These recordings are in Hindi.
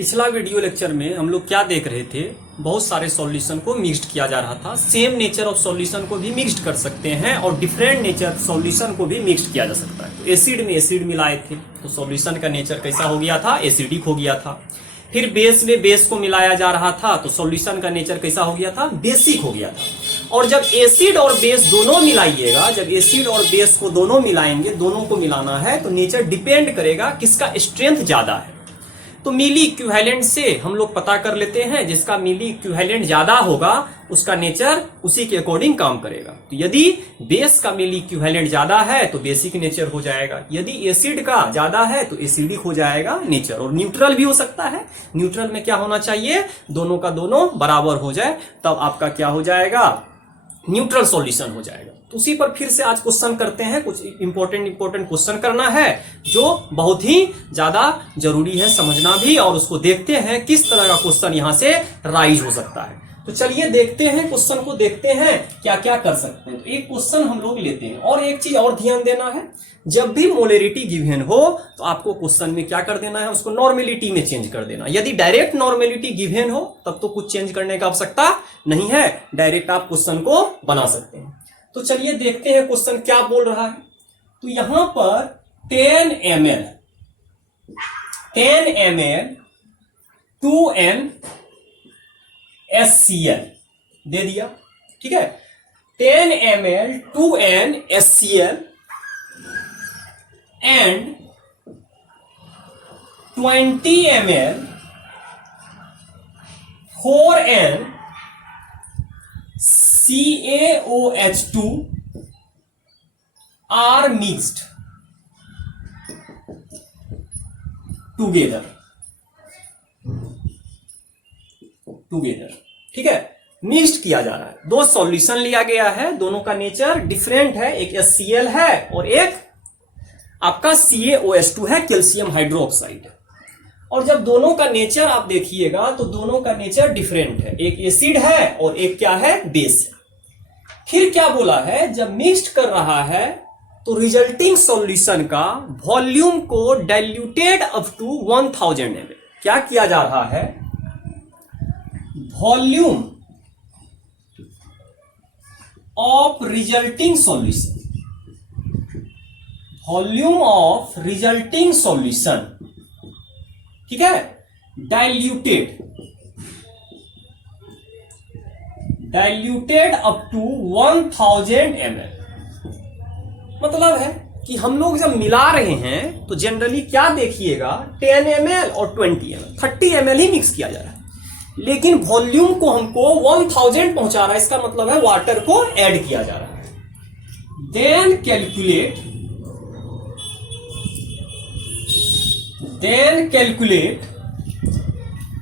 पिछला वीडियो लेक्चर में हम लोग क्या देख रहे थे, बहुत सारे सॉल्यूशन को मिक्स्ड किया जा रहा था। सेम नेचर ऑफ सॉल्यूशन को भी मिक्स्ड कर सकते हैं और डिफरेंट नेचर सॉल्यूशन को भी मिक्स्ड किया जा सकता है। तो एसिड में एसिड मिलाए थे तो सॉल्यूशन का नेचर कैसा हो गया था, एसिडिक हो गया था। फिर बेस में बेस को मिलाया जा रहा था तो सॉल्यूशन का नेचर कैसा हो गया था, बेसिक हो गया था। और जब एसिड और बेस दोनों मिलाइएगा, जब एसिड और बेस को दोनों मिलाएंगे, दोनों को मिलाना है तो नेचर डिपेंड करेगा किसका स्ट्रेंथ ज्यादा है। तो मिली इक्विवेलेंट से हम लोग पता कर लेते हैं, जिसका मिली इक्विवेलेंट ज्यादा होगा उसका नेचर उसी के अकॉर्डिंग काम करेगा। तो यदि बेस का मिली इक्विवेलेंट ज्यादा है तो बेसिक नेचर हो जाएगा, यदि एसिड का ज्यादा है तो एसिडिक हो जाएगा नेचर। और न्यूट्रल भी हो सकता है। न्यूट्रल में क्या होना चाहिए, दोनों का दोनों बराबर हो जाए, तब आपका क्या हो जाएगा, न्यूट्रल सॉल्यूशन हो जाएगा। तो उसी पर फिर से आज क्वेश्चन करते हैं। कुछ इंपॉर्टेंट क्वेश्चन करना है जो बहुत ही ज्यादा जरूरी है समझना भी, और उसको देखते हैं किस तरह का क्वेश्चन यहां से राइज हो सकता है। तो चलिए देखते हैं, क्वेश्चन को देखते हैं क्या क्या कर सकते हैं। तो एक क्वेश्चन हम लोग लेते हैं। और एक चीज और ध्यान देना है, जब भी मोलरिटी गिवन हो तो आपको क्वेश्चन में क्या कर देना है, उसको नॉर्मेलिटी में चेंज कर देना। यदि डायरेक्ट नॉर्मेलिटी गिवन हो तब तो कुछ चेंज करने का आवश्यकता नहीं है, डायरेक्ट आप क्वेश्चन को बना सकते हैं। तो चलिए देखते हैं क्वेश्चन क्या बोल रहा है। तो यहां पर 10 ml 2n HCl दे दिया, ठीक है। 10 ml 2n HCl and 20 ml 4n CaOH2 are mixed together, ठीक है। मिक्स्ड किया जा रहा है, दो सॉल्यूशन लिया गया है, दोनों का नेचर डिफरेंट है। एक HCl है और एक आपका CaOH2 है, कैल्शियम हाइड्रोक्साइड। और जब दोनों का नेचर आप देखिएगा तो दोनों का नेचर डिफरेंट है, एक एसिड है और एक क्या है, बेस है। फिर क्या बोला है, जब मिक्स्ड कर रहा है तो रिजल्टिंग सॉल्यूशन का वॉल्यूम को डाइल्यूटेड अप टू 1000 ml। क्या किया जा रहा है, volume of resulting solution, volume of resulting solution, ठीक है, डाइल्यूटेड अप टू 1000 ml। मतलब है कि हम लोग जब मिला रहे हैं तो जनरली क्या देखिएगा, 10 ml और 20 ml 30 ml ही मिक्स किया जा रहा है, लेकिन वॉल्यूम को हमको 1000 पहुंचा रहा है, इसका मतलब है वाटर को ऐड किया जा रहा है। Then calculate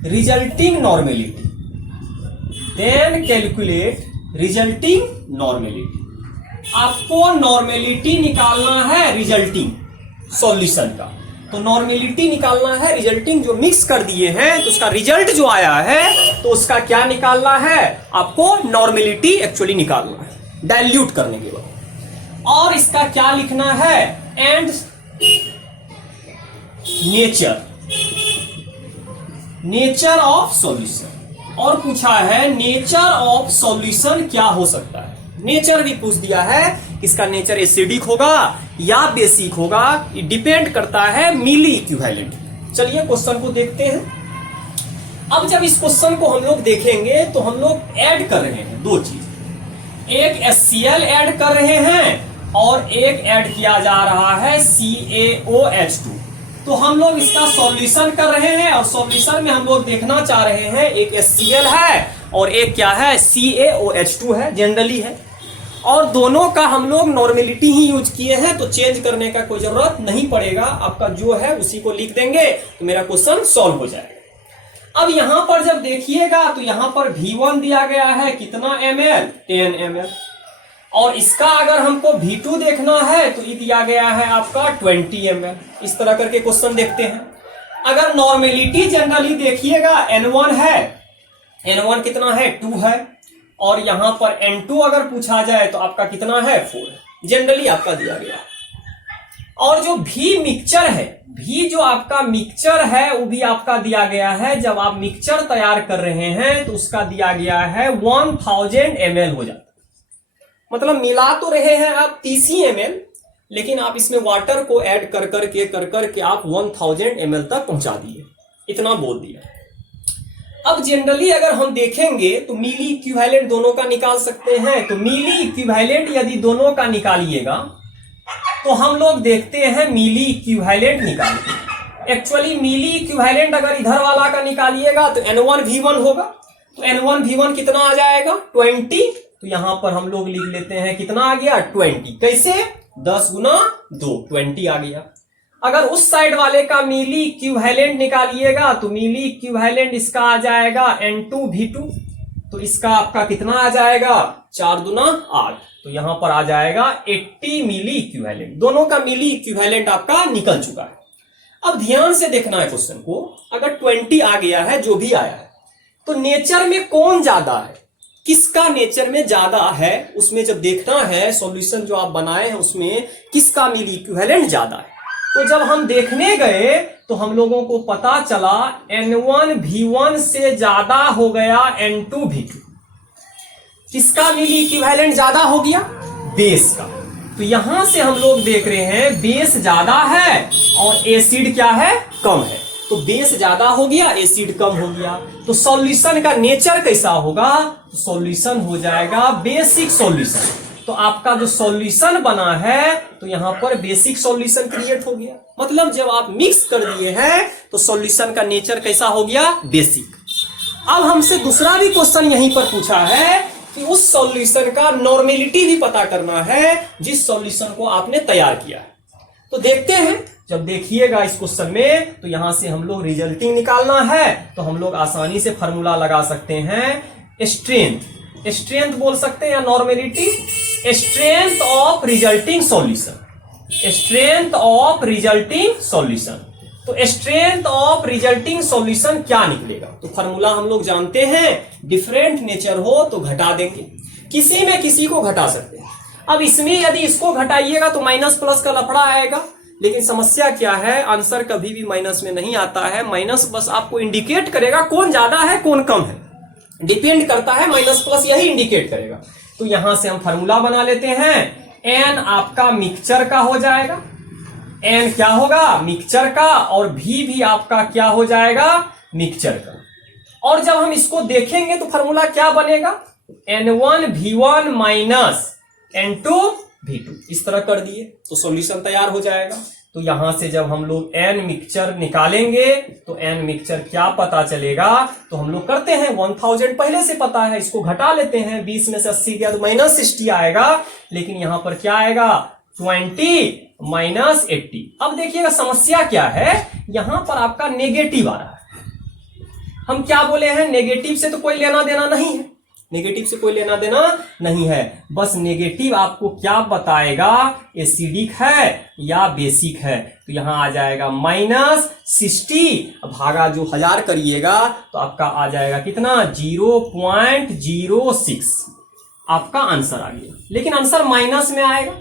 resulting normality. आपको नॉर्मेलिटी निकालना है रिजल्टिंग सॉल्यूशन का। तो नॉर्मेलिटी निकालना है रिजल्टिंग, जो मिक्स कर दिए हैं तो उसका रिजल्ट जो आया है तो उसका क्या निकालना है, आपको नॉर्मेलिटी एक्चुअली निकालना है डाइल्यूट करने के बाद। और इसका क्या लिखना है, एंड नेचर ऑफ सॉल्यूशन। और पूछा है नेचर ऑफ सॉल्यूशन क्या हो सकता है, नेचर भी पूछ दिया है, इसका नेचर एसिडिक होगा या बेसिक होगा, ये डिपेंड करता है मिली इक्विवेलेंट। चलिए क्वेश्चन को देखते हैं। अब जब इस क्वेश्चन को हम लोग देखेंगे तो हम लोग ऐड कर रहे हैं दो चीज, एक HCl ऐड कर रहे हैं और एक ऐड किया जा रहा है CaOH2। तो हम लोग इसका सॉल्यूशन कर रहे हैं और सॉल्यूशन में हम लोग देखना चाह रहे हैं, एक HCl है और एक क्या है, CaOH2 है, जनरली है। और दोनों का हम लोग नॉर्मेलिटी ही यूज किए हैं तो चेंज करने का कोई जरूरत नहीं पड़ेगा, आपका जो है उसी को लिख देंगे तो मेरा क्वेश्चन सॉल्व हो जाएगा। अब यहां पर जब देखिएगा तो यहां पर V1 दिया गया है कितना ml, 10 ml। और इसका अगर हमको V2 देखना है तो ये दिया गया है आपका 20 ml। इस तरह करके क्वेश्चन देखते हैं। अगर नॉर्मेलिटी जनरली देखिएगा N1 है, N1 कितना है, 2 है, और यहां पर N2 अगर पूछा जाए तो आपका कितना है, 4 है, जनरली आपका दिया गया। और जो भी मिक्सचर है, भी जो आपका मिक्सचर है वो भी आपका दिया गया है। जब आप मिक्सचर तैयार कर रहे हैं तो उसका दिया गया है 1000 ml हो जाता है। मतलब मिला तो रहे हैं आप 30 ml, लेकिन आप इसमें वाटर को ऐड कर करके आप 1000 ml तक पहुंचा दिए, इतना बोल दिया। अब जनरली अगर हम देखेंगे तो मिली इक्विवेलेंट दोनों का निकाल सकते हैं। तो मिली इक्विवेलेंट यदि दोनों का निकालिएगा तो हम लोग देखते हैं मिली इक्विवेलेंट निकालिए। एक्चुअली मिली इक्विवेलेंट अगर इधर वाला का निकालिएगा तो N1V1 होगा। तो N1V1 कितना आ जाएगा 20। तो यहां पर हम लोग लिख लेते हैं कितना आ गया 20। कैसे 10 गुना 2 20 आ गया। अगर उस साइड वाले का मिली इक्विवेलेंट निकालिएगा तो मिली इक्विवेलेंट इसका आ जाएगा N2V2। तो इसका आपका कितना आ जाएगा 4 दूना 8। तो यहां पर आ जाएगा 80 मिली इक्विवेलेंट। दोनों का मिली इक्विवेलेंट आपका निकल चुका है। अब ध्यान से देखना है क्वेश्चन को। अगर 20 आ गया है, जो भी आया है, तो नेचर में कौन ज्यादा है, किसका नेचर में ज्यादा है, उसमें जब देखना है सॉल्यूशन जो आप बनाए हैं उसमें किसका मिली इक्विवेलेंट ज्यादा है। तो जब हम देखने गए तो हम लोगों को पता चला N1V1 से ज्यादा हो गया N2V2। किसका मिली इक्विवेलेंट ज्यादा हो गया बेस का। तो यहां से हम लोग देख रहे हैं बेस ज्यादा है और एसिड क्या है कम है। तो बेस ज्यादा हो गया, एसिड कम हो गया। तो सॉल्यूशन का नेचर कैसा होगा, तो सॉल्यूशन हो जाएगा बेसिक सॉल्यूशन। तो आपका जो सॉल्यूशन बना है तो यहां पर बेसिक सॉल्यूशन क्रिएट हो गया। मतलब जब आप मिक्स कर दिए हैं तो सॉल्यूशन का नेचर कैसा हो गया बेसिक। अब हमसे दूसरा भी क्वेश्चन यहीं पर पूछा है कि उस सॉल्यूशन का नॉर्मेलिटी भी पता करना है जिस सॉल्यूशन को आपने तैयार किया है। तो देखते हैं, जब देखिएगा इस क्वेश्चन में तो यहां से हम लोग रिजल्टिंग निकालना है तो हम लोग आसानी से फॉर्मूला लगा सकते हैं। स्ट्रेंथ बोल सकते हैं या normality, strength of resulting solution. Strength of resulting solution. तो स्ट्रेंथ ऑफ रिजल्टिंग सॉल्यूशन क्या निकलेगा, तो फॉर्मूला हम लोग जानते हैं, डिफरेंट नेचर हो तो घटा देंगे, किसी में किसी को घटा सकते हैं। अब इसमें यदि इसको घटाइएगा तो माइनस प्लस का लफड़ा आएगा, लेकिन समस्या क्या है, आंसर कभी भी माइनस में नहीं आता है। माइनस बस आपको इंडिकेट करेगा कौन ज्यादा है कौन कम है, डिपेंड करता है, माइनस प्लस यही इंडिकेट करेगा। तो यहां से हम फार्मूला बना लेते हैं। एन आपका मिक्सचर का हो जाएगा, एन क्या होगा मिक्सचर का, और भी आपका क्या हो जाएगा मिक्सचर का। और जब हम इसको देखेंगे तो फार्मूला क्या बनेगा, N1V1 माइनस N2V2, इस तरह कर दिए तो सॉल्यूशन तैयार हो जाएगा। तो यहां से जब हम लोग एन मिक्सचर निकालेंगे तो एन मिक्सचर क्या पता चलेगा, तो हम लोग करते हैं 1000 पहले से पता है, इसको घटा लेते हैं, 20 में से 80 गया तो माइनस 60 आएगा, लेकिन यहां पर क्या आएगा 20 माइनस 80। अब देखिएगा समस्या क्या है, यहां पर आपका नेगेटिव आ रहा है। हम क्या बोले हैं, नेगेटिव से तो कोई लेना देना नहीं है, नेगेटिव से कोई लेना देना नहीं है, बस नेगेटिव आपको क्या बताएगा एसिडिक है या बेसिक है। तो यहां आ जाएगा माइनस 60 भागा जो 1000 करिएगा तो आपका आ जाएगा कितना 0.06 आपका आंसर आ गया। लेकिन आंसर माइनस में आएगा,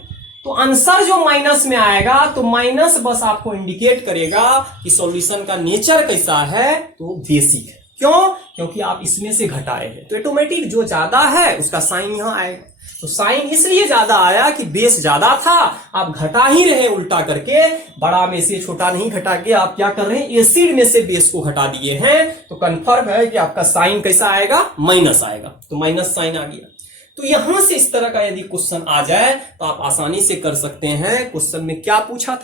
तो आंसर जो माइनस में आएगा तो माइनस बस आपको इंडिकेट करेगा कि सॉल्यूशन का नेचर कैसा है, तो बेसिक है। क्यों, क्योंकि आप इसमें से घटा रहे हैं, तो ऑटोमेटिक जो ज्यादा है उसका साइन यहां आएगा। तो साइन इसलिए ज्यादा आया कि बेस ज्यादा था, आप घटा ही रहे उल्टा करके, बड़ा में से छोटा नहीं घटा के आप क्या कर रहे हैं एसिड में से बेस को घटा दिए हैं। तो कंफर्म है कि आपका साइन कैसा आएगा माइनस आएगा, तो माइनस साइन आ गया। तो यहां से इस तरह का यदि क्वेश्चन आ जाए तो आप आसानी से कर सकते हैं। क्वेश्चन में क्या पूछा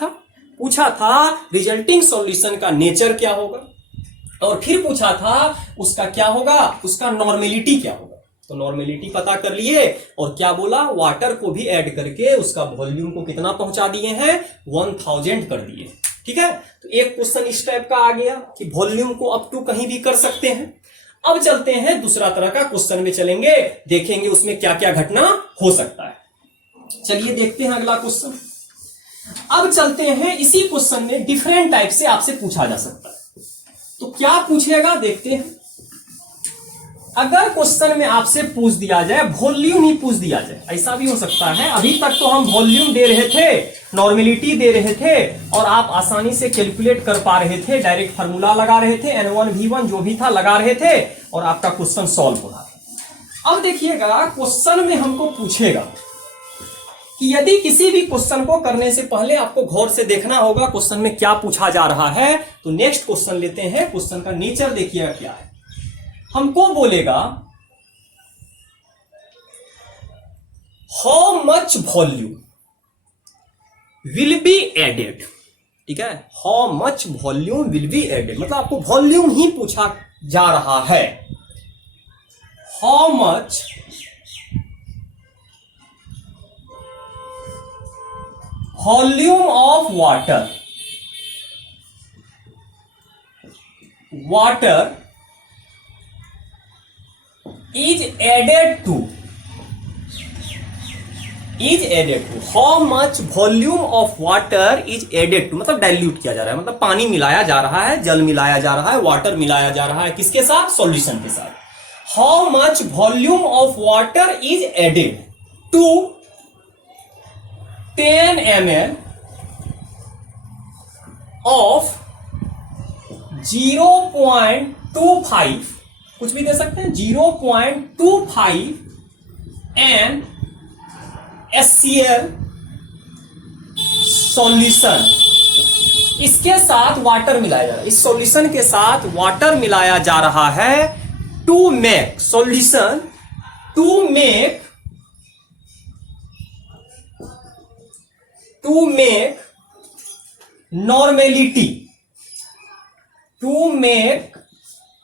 था रिजल्टिंग सॉल्यूशन का नेचर क्या होगा, और फिर पूछा था उसका क्या होगा, उसका नॉर्मेलिटी क्या होगा। तो नॉर्मेलिटी पता कर लिए, और क्या बोला वाटर को भी ऐड करके उसका वॉल्यूम को कितना पहुंचा दिए हैं 1000 कर दिए। ठीक है, तो एक क्वेश्चन इस टाइप का आ गया कि वॉल्यूम को अप टू कहीं भी कर सकते हैं। अब चलते हैं दूसरा तरह का क्वेश्चन में चलेंगे, देखेंगे उसमें क्या क्या घटना हो सकता है। चलिए देखते हैं अगला क्वेश्चन। अब चलते हैं इसी क्वेश्चन में डिफरेंट टाइप से आपसे पूछा जा सकता है, तो क्या पूछेगा देखते हैं। अगर क्वेश्चन में आपसे पूछ दिया जाए वॉल्यूम ही पूछ दिया जाए, ऐसा भी हो सकता है। अभी तक तो हम वॉल्यूम दे रहे थे, नॉर्मेलिटी दे रहे थे और आप आसानी से कैलकुलेट कर पा रहे थे, डायरेक्ट फार्मूला लगा रहे थे, N1 V1 जो भी था लगा रहे थे और आपका क्वेश्चन सॉल्व हो रहा था। अब देखिएगा क्वेश्चन में हमको पूछेगा कि यदि किसी भी क्वेश्चन को करने से पहले आपको गौर से देखना होगा क्वेश्चन में क्या पूछा जा रहा है। तो नेक्स्ट क्वेश्चन लेते हैं। क्वेश्चन का नेचर देखिएगा क्या है। हमको बोलेगा how much volume will be added. ठीक है, how much volume will be added, मतलब आपको वॉल्यूम ही पूछा जा रहा है। How much volume of water is added to how much volume of water is added to, मतलब डाइल्यूट किया जा रहा है, मतलब पानी मिलाया जा रहा है, जल मिलाया जा रहा है, वाटर मिलाया जा रहा है, किसके साथ? सॉल्यूशन के साथ। How much volume of water is added to 10 ml of 0.25, कुछ भी दे सकते हैं, 0.25 एन HCl सॉल्यूशन, इसके साथ वाटर मिलाया जा रहा है, इस सॉल्यूशन के साथ वाटर मिलाया जा रहा है to make solution, to make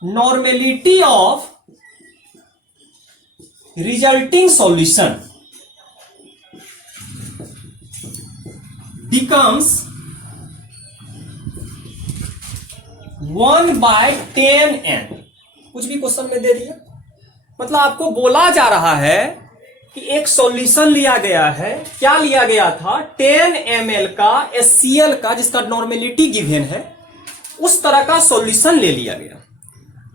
normality of resulting solution becomes 1/10n। कुछ भी क्वेश्चन में दे दिया, मतलब आपको बोला जा रहा है कि एक सॉल्यूशन लिया गया है, क्या लिया गया था? 10 ml का HCl का, जिसका नॉर्मेलिटी गिवन है, उस तरह का सॉल्यूशन ले लिया गया।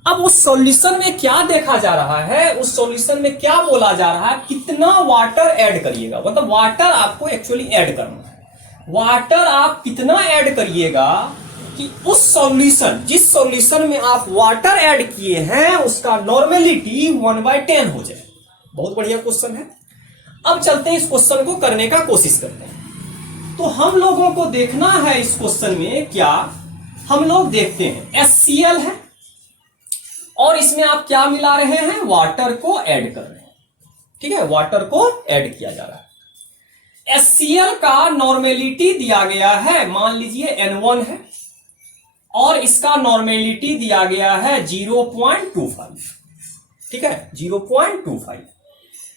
अब उस सॉल्यूशन में क्या देखा जा रहा है, उस सॉल्यूशन में क्या बोला जा रहा है, कितना वाटर ऐड करिएगा, मतलब वाटर आपको एक्चुअली ऐड करना है। वाटर आप कितना ऐड करिएगा कि उस सॉल्यूशन, जिस सॉल्यूशन में आप वाटर ऐड किए हैं, उसका नॉर्मेलिटी 1/10 हो जाए। बहुत बढ़िया क्वेश्चन है। अब चलते हैं इस क्वेश्चन को करने का कोशिश करते हैं। तो हम लोगों को देखना है इस क्वेश्चन में क्या, हम लोग देखते हैं HCl है और इसमें आप क्या मिला रहे हैं? वाटर को ऐड कर रहे हैं। ठीक है, वाटर को ऐड किया जा रहा है। HCl का नॉर्मेलिटी दिया गया है, मान लीजिए N1 है और इसका नॉर्मेलिटी दिया गया है 0.25। ठीक है, 0.25।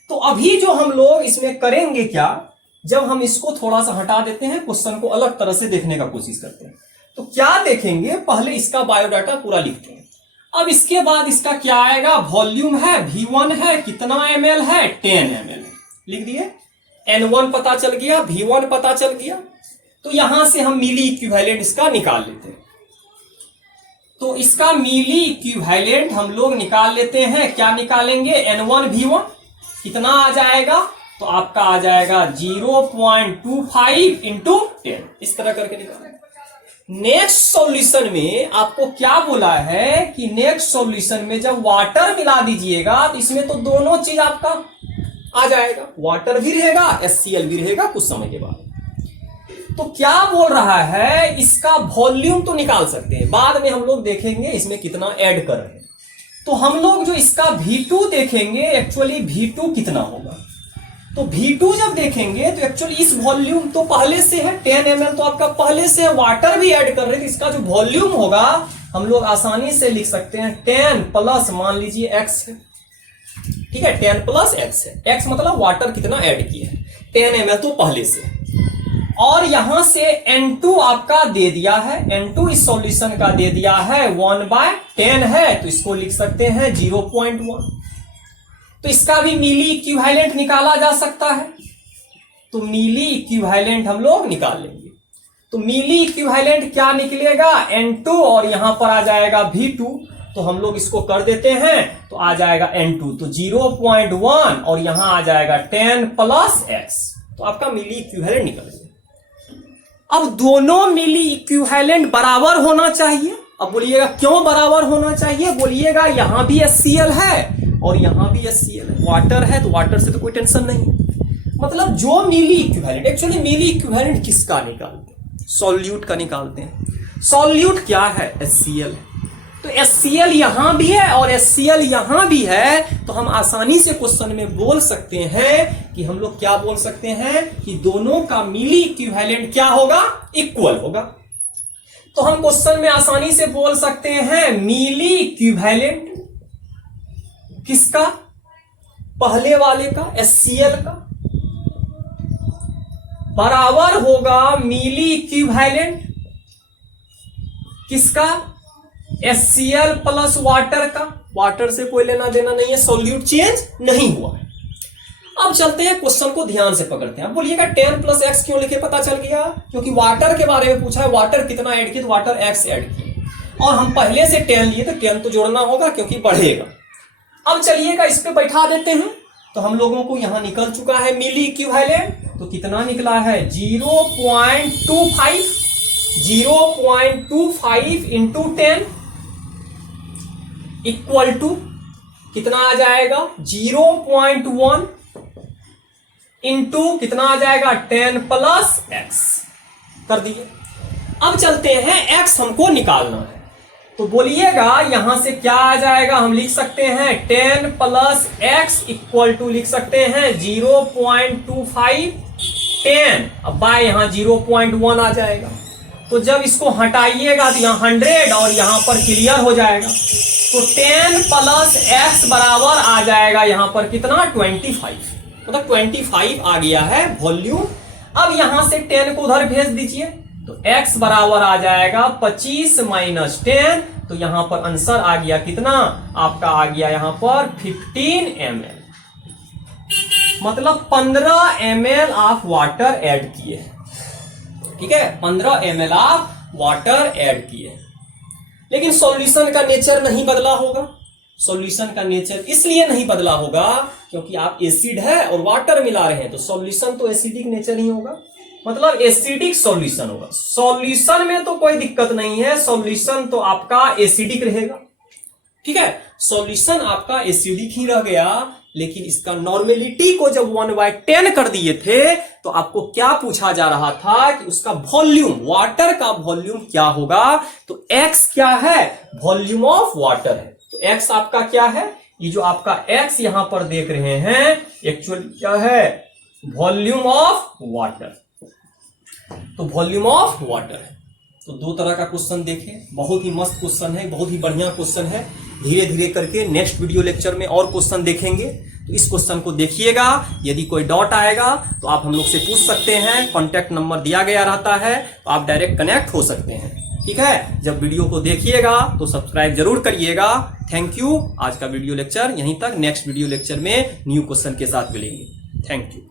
तो अभी जो हम लोग इसमें करेंगे क्या, जब हम इसको थोड़ा सा हटा देते हैं, क्वेश्चन को अलग तरह से देखने का कोशिश करते हैं, तो क्या देखेंगे? पहले इसका बायोडाटा पूरा लिखते हैं। अब इसके बाद इसका क्या आएगा? वॉल्यूम है, V1 है, कितना ml है? 10 ml लिख दिए। N1 पता चल गया, V1 पता चल गया। तो यहां से हम मिली इक्विवेलेंट इसका निकाल लेते हैं। तो इसका मिली इक्विवेलेंट हम लोग निकाल लेते हैं। क्या निकालेंगे? N1 V1 कितना आ जाएगा? तो आपका आ जाएगा 0.25 इंटू 10, इस तरह करके निकालेंगे। नेक्स्ट सॉल्यूशन में आपको क्या बोला है कि नेक्स्ट सॉल्यूशन में जब वाटर मिला दीजिएगा तो इसमें तो दोनों चीज आपका आ जाएगा, वाटर भी रहेगा, HCl भी रहेगा कुछ समय के बाद। तो क्या बोल रहा है, इसका वॉल्यूम तो निकाल सकते हैं, बाद में हम लोग देखेंगे इसमें कितना ऐड कर रहे हैं। तो हम लोग जो इसका V2 देखेंगे, एक्चुअली V2 कितना होगा। तो V2 जब देखेंगे तो एक्चुअली इस वॉल्यूम तो पहले से है, 10 ml तो आपका पहले से है, वाटर भी ऐड कर रहे थे। इसका जो वॉल्यूम होगा हम लोग आसानी से लिख सकते हैं 10 प्लस मान लीजिए x है। ठीक है, 10 प्लस x है। x मतलब वाटर कितना ऐड किया है, 10 ml तो पहले से। और यहां से N2 आपका दे दिया है, N2 इस सॉल्यूशन का दे दिया है 1/10 है, तो इसको लिख सकते हैं 0.1। तो इसका भी मिली इक्विवेलेंट निकाला जा सकता है, तो मिली इक्विवेलेंट हम लोग निकाल लेंगे। तो मिली इक्विवेलेंट क्या निकलेगा? N2 और यहां पर आ जाएगा V2। तो हम लोग इसको कर देते हैं, तो आ जाएगा N2, तो 0.1 और यहां आ जाएगा 10 प्लस x, तो आपका मिली इक्विवेलेंट निकल गया। अब दोनों मिली इक्विवेलेंट बराबर होना चाहिए। अब बोलिएगा क्यों बराबर होना चाहिए? बोलिएगा यहां भी HCl है और यहां भी HCl है, वाटर है, तो वाटर से तो कोई टेंशन नहीं है। मतलब जो मिली इक्विवेलेंट, एक्चुअली मिली इक्विवेलेंट किसका निकालते हैं? सॉल्यूट का निकालते हैं। सॉल्यूट क्या है? HCl है, तो HCl यहां भी है और HCl यहां भी है, तो हम आसानी से क्वेश्चन में बोल सकते हैं कि हम लोग क्या बोल सकते हैं कि दोनों का मिली इक्विवेलेंट क्या होगा? इक्वल होगा। तो हम क्वेश्चन में आसानी से बोल सकते हैं मिली इक्विवेलेंट किसका? पहले वाले का, HCl का, बराबर होगा मिली इक्विवेलेंट किसका? HCl प्लस वाटर का। वाटर से कोई लेना देना नहीं है, सॉल्यूट चेंज नहीं हुआ है। अब चलते हैं क्वेश्चन को ध्यान से पकड़ते हैं। अब बोलिएगा 10 प्लस x क्यों लिखे? पता चल गया, क्योंकि वाटर के बारे में पूछा है, वाटर कितना ऐड किया, तो वाटर x ऐड किया, और हम पहले से 10 लिए तो 10 तो जोड़ना होगा क्योंकि बढ़ेगा। अब चलिएगा इस पे बैठा देते हैं, तो हम लोगों को यहां निकल चुका है मिली इक्विवेलेंट, तो कितना निकला है? 0.25, 0.25 इंटू 10 इक्वल टू कितना आ जाएगा? 0.1 इंटू कितना आ जाएगा? 10 प्लस x कर दिए। अब चलते हैं x हमको निकालना है, तो बोलिएगा यहां से क्या आ जाएगा? हम लिख सकते हैं 10 प्लस x इक्वल टू लिख सकते हैं 0.25 10, अब बाय यहां 0.1 आ जाएगा, तो जब इसको हटाइएगा तो यहां 100 और यहां पर क्लियर हो जाएगा, तो 10 प्लस x बराबर आ जाएगा यहां पर कितना? 25, मतलब 25 आ गया है वॉल्यूम। अब यहां से 10 को उधर भेज दीजिए, तो x बराबर आ जाएगा 25 माइनस 10, तो यहां पर आंसर आ गया कितना? आपका आ गया यहां पर 15 ml, मतलब 15 ml ऑफ वाटर ऐड किए। ठीक है, 15 ml ऑफ वाटर ऐड किए, लेकिन सॉल्यूशन का नेचर नहीं बदला होगा। सॉल्यूशन का नेचर इसलिए नहीं बदला होगा क्योंकि आप एसिड है और वाटर मिला रहे हैं, तो सॉल्यूशन तो एसिडिक नेचर ही होगा, मतलब एसिडिक सॉल्यूशन होगा। सॉल्यूशन में तो कोई दिक्कत नहीं है, सॉल्यूशन तो आपका एसिडिक रहेगा। ठीक है, सॉल्यूशन आपका एसिडिक ही रह गया, लेकिन इसका नॉर्मेलिटी को जब 1/10 कर दिए थे, तो आपको क्या पूछा जा रहा था कि उसका वॉल्यूम, वाटर का वॉल्यूम क्या होगा? तो x क्या है? वॉल्यूम ऑफ वाटर है, तो x आपका क्या है? ये जो आपका x यहां पर देख रहे हैं एक्चुअली क्या है? वॉल्यूम ऑफ वाटर, तो वॉल्यूम ऑफ वाटर है। तो दो तरह का क्वेश्चन देखें, बहुत ही मस्त क्वेश्चन है, बहुत ही बढ़िया क्वेश्चन है। धीरे धीरे करके नेक्स्ट वीडियो लेक्चर में और क्वेश्चन देखेंगे, तो इस क्वेश्चन को देखिएगा। यदि कोई डाउट आएगा तो आप हम लोग से पूछ सकते हैं, कॉन्टैक्ट नंबर दिया गया रहता है, तो आप डायरेक्ट कनेक्ट हो सकते हैं। ठीक है, जब वीडियो को देखिएगा तो सब्सक्राइब जरूर करिएगा। Thank you. आज का वीडियो लेक्चर यहीं तक, नेक्स्ट वीडियो लेक्चर में न्यू क्वेश्चन के साथ मिलेंगे। Thank you.